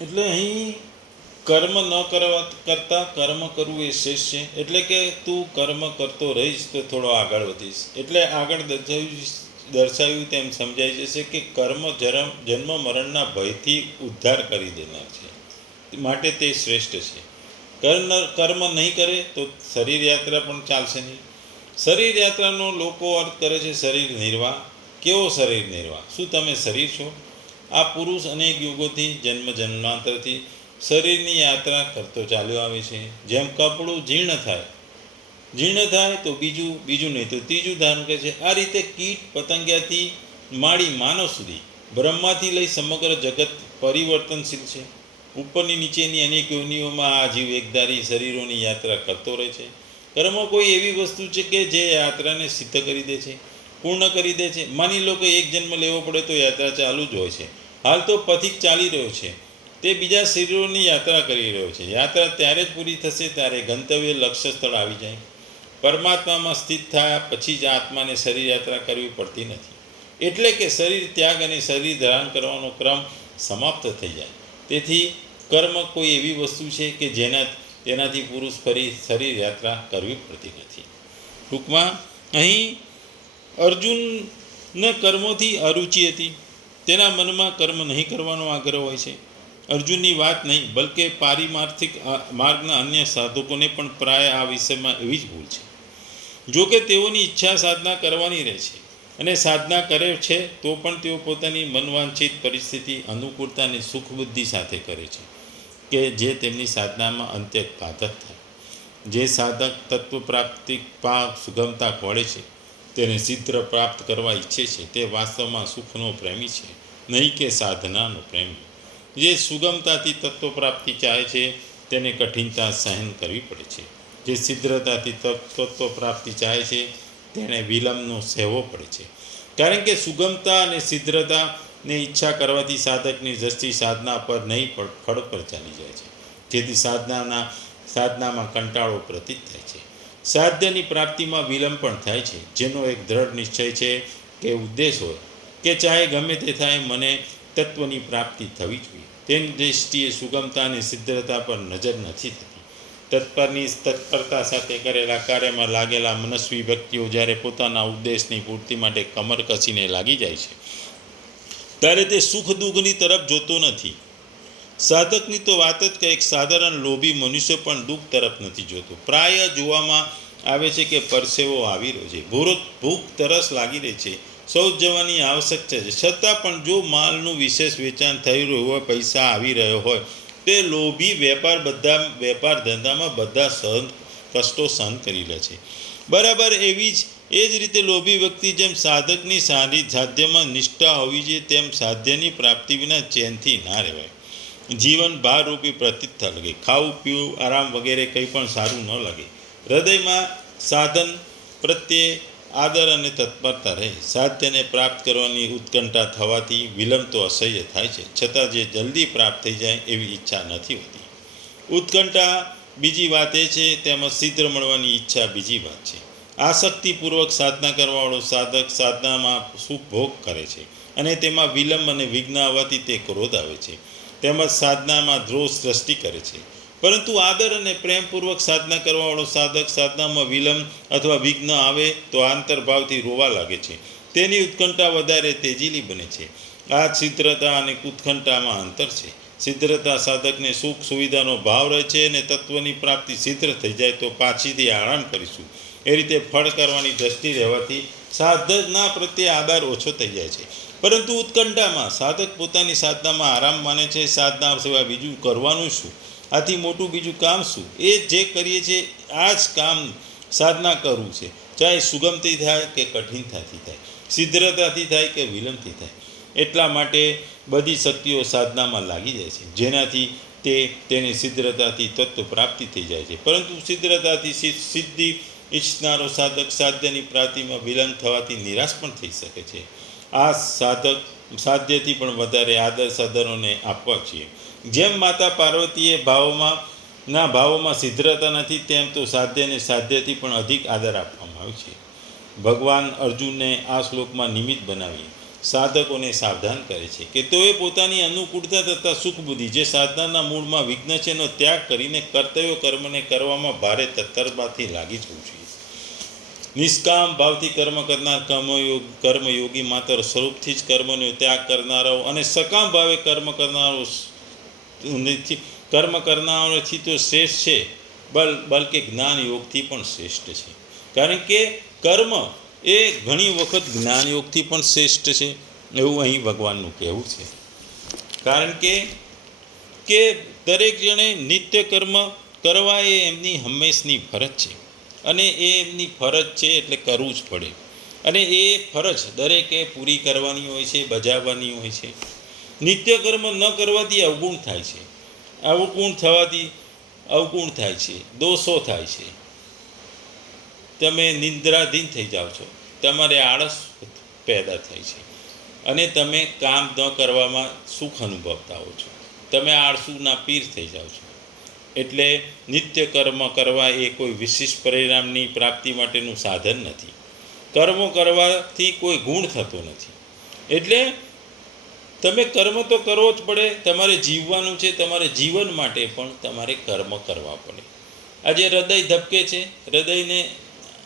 એટલે અહીં કર્મ ન કરવા કરતાં કર્મ કરવું એ શ્રેષ્ઠ છે. એટલે કે તું કર્મ કરતો રહીશ તો થોડો આગળ વધીશ. એટલે આગળ દર્શાવ્યું તેમ સમજાઈ જશે કે કર્મ જન્મ મરણના ભયથી ઉદ્ધાર કરી દેનાર છે, માટે તે શ્રેષ્ઠ છે. કર્મ નહીં કરે તો શરીર યાત્રા પણ ચાલશે નહીં. શરીર યાત્રાનો લોકો અર્થ કરે છે શરીર નિર્વાહ. કેવો શરીર નિર્વાહ? શું તમે શરીર છો? આ પુરુષ અનેક યુગોથી જન્માંતરથી શરીરની યાત્રા કરતો ચાલ્યો આવે છે. જેમ કપડું જીર્ણ થાય તો બીજું નહીં તો ત્રીજું ધારણ કરે છે. આ રીતે કીટ પતંગિયાથી માંડી માનવ સુધી બ્રહ્માથી લઈ સમગ્ર જગત પરિવર્તનશીલ છે. ઉપરની નીચેની અનેક યોનિઓમાં આ જીવ એકધારી શરીરોની યાત્રા કરતો રહે છે. કર્મ કોઈ એવી વસ્તુ છે કે જે યાત્રાને સિદ્ધ કરી દે છે, પૂર્ણ કરી દે છે. માની લો કે એક જન્મ લેવો પડે તો યાત્રા ચાલુ જ હોય છે. હાલ તો પથિક ચાલી રહ્યો છે, તે બીજા શરીરોની યાત્રા કરી રહ્યો છે. યાત્રા ત્યારે જ પૂરી થશે ત્યારે ગંતવ્ય લક્ષ્ય સ્થળ આવી જાય. પરમાત્મામાં સ્થિત થયા પછી જ આત્માને શરીર યાત્રા કરવી પડતી નથી. એટલે કે શરીર ત્યાગ અને શરીર ધારણ કરવાનો ક્રમ સમાપ્ત થઈ જાય. તેથી કર્મ કોઈ એવી વસ્તુ છે કે તેનાથી પુરુષ ફરી શરીર યાત્રા કરવી પડતી નથી. ટૂંકમાં અહીં અર્જુનને કર્મોથી અરુચિ હતી. તેના મનમાં કર્મ નહીં કરવાનો આગ્રહ હોય છે. અર્જુનની વાત નહીં, બલકે પારિમાર્થિક માર્ગના અન્ય સાધકોને પણ પ્રાય આ વિષયમાં એવી જ ભૂલ છે. જો કે તેઓની ઈચ્છા સાધના કરવાની રહે છે અને સાધના કરે છે તો પણ તેઓ પોતાની મનવાંછિત પરિસ્થિતિ અનુકૂળતા અને સુખ બુદ્ધિ સાથે કરે છે કે જે તેમની સાધનામાં અંતે બાધક થાય. જે સાધક તત્વ પ્રાપ્તિ સુગમતા ખોળે છે, તેને સિદ્ધ પ્રાપ્ત કરવા ઈચ્છે છે, તે વાસ્તવમાં સુખનો પ્રેમી છે, નહીં કે સાધનાનો પ્રેમી. જે સુગમતાથી તત્વ પ્રાપ્તિ ચાહે છે તેને કઠિનતા સહન કરવી પડે છે. જે શીઘ્રતાથી તત્વ પ્રાપ્તિ ચાહે છે તેણે વિલંબનો સહેવો પડે છે. કારણ કે સુગમતા અને શીઘ્રતાને ઈચ્છા કરવાથી સાધકની દ્રષ્ટિ સાધના પર નહીં પણ ફળ પર ચાલી જાય છે, જેથી સાધનામાં કંટાળો પ્રતીત થાય છે. સાધ્યની પ્રાપ્તિમાં વિલંબ પણ થાય છે. જેનો એક દ્રઢ નિશ્ચય છે કે ઉદ્દેશ હોય કે ચાહે ગમે તે થાય, મને તત્વની પ્રાપ્તિ થવી જોઈએ, તેની દૃષ્ટિએ સુગમતા અને શીઘ્રતા પર નજર નથી થતી. તત્પરતા સાથે કરેલા કાર્યમાં લાગેલા મનસ્વી વ્યક્તિઓ જ્યારે પોતાના ઉદ્દેશની પૂર્તિ માટે કમર કસીને લાગી જાય છે ત્યારે તે સુખ દુઃખની તરફ જોતો નથી. સાધકની તો વાત જ કે એક સાધારણ લોભી મનુષ્ય પણ દુઃખ તરફ નથી જોતો. પ્રાય જોવામાં આવે છે કે પરસેવો આવી રહ્યો છે, ભૂખ તરસ લાગી રહી છે, શૌચ જવાની આવશ્યકતા છે, છતાં પણ જો માલનું વિશેષ વેચાણ થઈ રહ્યું હોય, પૈસા આવી રહ્યો હોય, તે લોભી વેપાર ધંધામાં બધા કષ્ટો સહન કરી લે છે. બરાબર એ જ રીતે લોભી વ્યક્તિ જેમ સાધકની સાધ્યમાં નિષ્ઠા હોવી જોઈએ, તેમ સાધ્યની પ્રાપ્તિ વિના ચેનથી ના રહેવાય. જીવન ભારરૂપી પ્રતીત લાગે. ખાવું પીવું આરામ વગેરે કંઈ પણ સારું ન લાગે. હૃદયમાં સાધન પ્રત્યે આદર અને તત્પરતા રહે. સાધ્યને પ્રાપ્ત કરવાની ઉત્કંઠા થવાથી વિલંબ તો અસહ્ય થાય છે, છતાં જે જલ્દી પ્રાપ્ત થઈ જાય એવી ઈચ્છા નથી હોતી. ઉત્કંઠા બીજી વાત એ છે, તેમજ શીઘ્ર મળવાની ઈચ્છા બીજી વાત છે. આસક્તિપૂર્વક સાધના કરવાવાળો સાધક સાધનામાં સુખ ભોગ કરે છે અને તેમાં વિલંબ અને વિઘ્ન આવવાથી તે ક્રોધ આવે છે, તેમજ સાધનામાં દ્રોષ સૃષ્ટિ કરે છે. પરંતુ આદર અને પ્રેમપૂર્વક સાધના કરવાવાળો સાધક સાધનામાં વિલંબ અથવા વિઘ્ન આવે તો આંતરભાવથી રોવા લાગે છે. તેની ઉત્કંઠા વધારે તેજીલી બને છે. આ શીઘ્રતા અને ઉત્કંઠામાં અંતર છે. શીઘ્રતા સાધકને સુખ સુવિધાનો ભાવ રહે છે અને તત્વની પ્રાપ્તિ શીઘ્ર થઈ જાય તો પાછીથી આરામ કરીશું એ રીતે ફળ કરવાની દ્રષ્ટિ રહેવાથી સાધના પ્રત્યે આધાર ઓછો થઈ જાય છે. પરંતુ ઉત્કંઠામાં સાધક પોતાની સાધનામાં આરામ માને છે. સાધના સિવાય બીજું કરવાનું શું? આથી મોટું બીજું કામ શું? એ જે કરીએ છીએ આ જ કામ સાધના કરવું છે, ચાહે સુગમથી થાય કે કઠિનતાથી થાય, શીઘ્રતાથી થાય કે વિલંબથી થાય. એટલા માટે બધી શક્તિઓ સાધનામાં લાગી જાય છે, જેનાથી તેને શીઘ્રતાથી તત્વ પ્રાપ્તિ થઈ જાય છે. પરંતુ શીઘ્રતાથી સિદ્ધિ ઈચ્છનારો સાધક સાધ્યની પ્રાપ્તિમાં વિલંબ થવાથી નિરાશ પણ થઈ શકે છે. આ સાધ્યથી પણ વધારે આદર સાધનોને આપવા છીએ. જેમ માતા પાર્વતીએ ભાવોમાં શીઘ્રતા નથી, તેમ તો સાધ્યથી પણ અધિક આદર આપવામાં આવે છે. ભગવાન અર્જુનને આ શ્લોકમાં નિમિત્ત બનાવી સાધકોને સાવધાન કરે છે કે તેઓએ પોતાની અનુકૂળતા તથા સુખ બુદ્ધિ જે સાધનાના મૂળમાં વિઘ્ન છે એનો ત્યાગ કરીને કર્તવ્ય કર્મને કરવામાં ભારે તત્પરતાથી લાગી જવું જોઈએ. નિષ્કામ ભાવથી કર્મ કરનાર કર્મયોગી માત્ર સ્વરૂપથી જ કર્મનો ત્યાગ કરનારાઓ અને સકામ ભાવે કર્મ કરનારાઓથી તો શ્રેષ્ઠ છે, બલકે જ્ઞાન યોગથી પણ શ્રેષ્ઠ છે. કારણ કે કર્મ એ ઘણી વખત જ્ઞાન યોગથી પણ શ્રેષ્ઠ છે એવું અહીં ભગવાનનું કહેવું છે. કારણ કે દરેક જણે નિત્ય કર્મ કરવા એ એમની હંમેશની ફરજ છે અને એ એમની ફરજ છે એટલે કરવું જ પડે. અને એ ફરજ દરેકે પૂરી કરવાની હોય છે, બજાવવાની હોય છે. નિત્ય કર્મ ન કરવાથી અવગુણ થાય છે. અવગુણ થવાથી અવગુણ થાય છે, દોષો થાય છે, તમે નિંદ્રાધીન થઈ જાઓ છો, તમારે આળસ પેદા થાય છે અને તમે કામ ન કરવામાં સુખ અનુભવતા હો છો, તમે આળસુના પીર થઈ જાઓ છો. એટલે નિત્ય કર્મ કરવા એ કોઈ વિશિષ્ટ પરિણામની પ્રાપ્તિ માટેનું સાધન નથી. કર્મો કરવાથી કોઈ ગુણ થતો નથી. એટલે તમે કર્મ તો કરવો જ પડે. તમારે જીવવાનું છે, તમારે જીવન માટે પણ તમારે કર્મ કરવા પડે. આજે હૃદય ધબકે છે, હૃદયને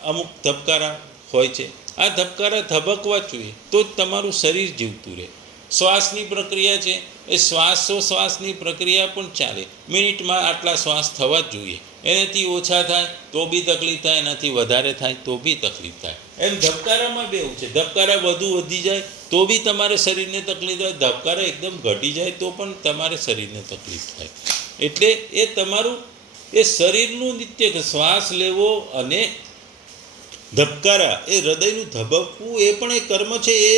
અમુક ધબકારા હોય છે, આ ધબકારા ધબકવા જ જોઈએ તો જ તમારું શરીર જીવતું રહે. શ્વાસની પ્રક્રિયા છે, એ શ્વાસોશ્વાસની પ્રક્રિયા પણ ચાલે. મિનિટમાં આટલા શ્વાસ થવા જ જોઈએ. એનાથી ઓછા થાય તો બી તકલીફ થાય, એનાથી વધારે થાય તો બી તકલીફ થાય. એમ ધબકારામાં બી એવું છે. ધબકારા વધુ વધી જાય તો બી તમારે શરીરને તકલીફ થાય, ધબકારા એકદમ ઘટી જાય તો પણ તમારે શરીરને તકલીફ થાય. એટલે એ તમારું એ શરીરનું નિત્ય શ્વાસ લેવો અને ધબકારા એ હૃદયનું ધબકવું એ પણ એક કર્મ છે. એ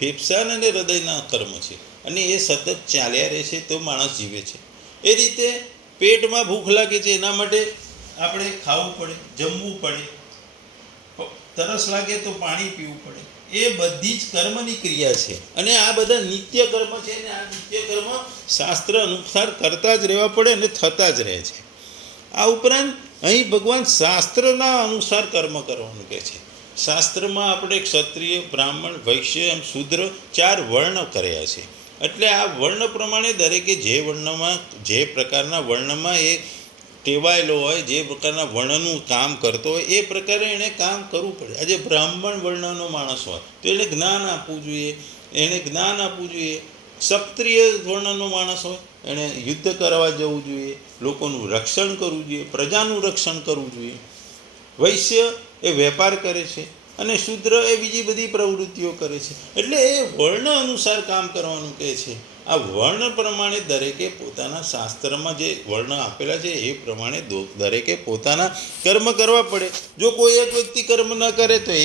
ફેફસાના અને હૃદયના કર્મ છે અને એ સતત ચાલ્યા રહે છે તો માણસ જીવે છે. એ રીતે પેટમાં ભૂખ લાગે છે એના માટે આપણે ખાવું પડે, જમવું પડે, તરસ લાગે તો પાણી પીવું પડે. એ બધી જ કર્મની ક્રિયા છે અને આ બધા નિત્ય કર્મ છે અને આ નિત્ય કર્મ શાસ્ત્ર અનુસાર કરતા જ રહેવા પડે અને થતા જ રહે છે. આ ઉપરાંત અહીં ભગવાન શાસ્ત્રના અનુસાર કર્મ કરવાનું કહે છે. શાસ્ત્રમાં આપણે ક્ષત્રિય, બ્રાહ્મણ, વૈશ્ય એમ શૂદ્ર 4 વર્ણ કર્યા છે. એટલે આ વર્ણ પ્રમાણે દરેકે જે વર્ણમાં જે પ્રકારના વર્ણમાં એ ટેવાયેલો હોય, જે પ્રકારના વર્ણનું કામ કરતો હોય એ પ્રકારે એણે કામ કરવું પડે. આજે બ્રાહ્મણ વર્ણનો માણસ હોય તો એને જ્ઞાન આપવું જોઈએ, ક્ષત્રિય વર્ણનો માણસ હોય એણે યુદ્ધ કરવા જવું જોઈએ, લોકોનું રક્ષણ કરવું જોઈએ, પ્રજાનું રક્ષણ કરવું જોઈએ. વૈશ્ય એ વેપાર કરે છે અને શૂદ્ર એ બીજી બધી પ્રવૃત્તિઓ કરે છે. એટલે એ વર્ણ અનુસાર કામ કરવાનું કહે છે. આ વર્ણ પ્રમાણે દરેકે પોતાના શાસ્ત્રમાં જે વર્ણ આપેલા છે એ પ્રમાણે દરેકે પોતાના કર્મ કરવા પડે. જો કોઈ એક વ્યક્તિ કર્મ ન કરે તો એ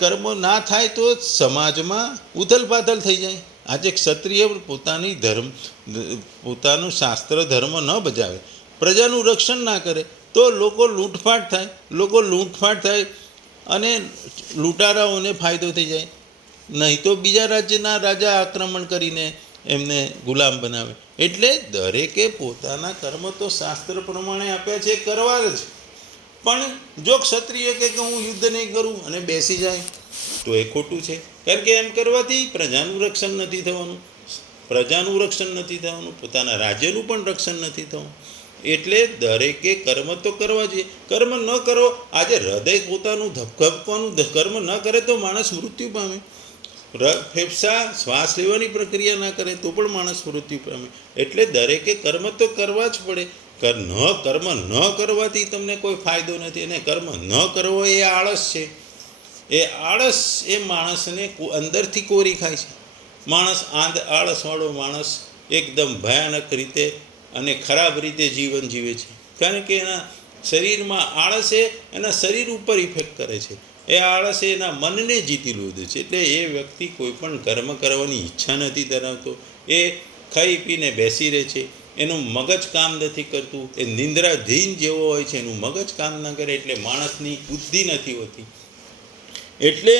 કર્મ ના થાય તો સમાજમાં ઉથલપાથલ થઈ જાય. આજે ક્ષત્રિય પોતાનું શાસ્ત્ર ધર્મ ન બજાવે, પ્રજાનું રક્ષણ ના કરે તો લોકો લૂંટફાટ થાય અને લૂંટારાઓને ફાયદો થઈ જાય. નહીં તો બીજા રાજ્યના રાજા આક્રમણ કરીને એમને ગુલામ બનાવે. એટલે દરેકે પોતાના કર્મ તો શાસ્ત્ર પ્રમાણે આપ્યા છે કરવા જ. પણ જો ક્ષત્રિય કે હું યુદ્ધ નહીં કરું અને બેસી જાય તો એ ખોટું છે. કારણ કે એમ કરવાથી પ્રજાનું રક્ષણ નથી થવાનું, પોતાના રાજ્યનું પણ રક્ષણ નથી થવાનું. એટલે દરેકે કર્મ તો કરવા જોઈએ. કર્મ ન કરો, આજે હૃદય પોતાનું ધબધબવાનું કર્મ ન કરે તો માણસ મૃત્યુ પામે. ફેફસા શ્વાસ લેવાની પ્રક્રિયા ના કરે તો પણ માણસ મૃત્યુ પામે. એટલે દરેકે કર્મ તો કરવા જ પડે. કર્મ ન કરવાથી તમને કોઈ ફાયદો નથી. અને કર્મ ન કરવો એ આળસ છે. એ આળસ એ માણસને અંદરથી કોરી ખાય છે. આળસવાળો માણસ એકદમ ભયાનક રીતે અને ખરાબ રીતે જીવન જીવે છે. કારણ કે એના શરીરમાં આળસ એના શરીર ઉપર ઇફેક્ટ કરે છે. એ આળસ એના મનને જીતી લીધું છે. એટલે એ વ્યક્તિ કોઈ પણ કર્મ કરવાની ઈચ્છા નથી ધરાવતો. એ ખાઈ પીને બેસી રહે છે, એનું મગજ કામ નથી કરતું, એ નિંદ્રાધીન જેવો હોય છે, એનું મગજ કામ ના કરે એટલે માણસની બુદ્ધિ નથી હોતી. એટલે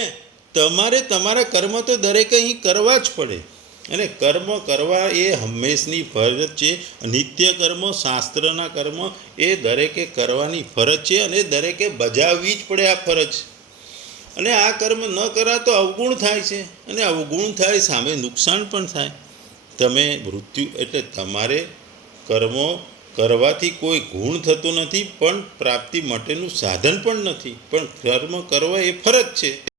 તમારે તમારા કર્મ તો દરેકે અહીં કરવા જ પડે. અને કર્મ કરવા એ હંમેશની ફરજ છે. નિત્ય કર્મ, શાસ્ત્રના કર્મ એ દરેકે કરવાની ફરજ છે અને દરેકે બજાવવી જ પડે આ ફરજ. અને આ કર્મ ન કરાતો અવગુણ થાય છે, અને અવગુણ થાય સામે નુકસાન પણ થાય. તમે મૃત્યુ એટલે તમારે કર્મો કરવાથી કોઈ ગુણ થતું નથી, પણ પ્રાપ્તિ માટેનું સાધન પણ નથી. પણ કર્મ કરવા એ ફરજ છે.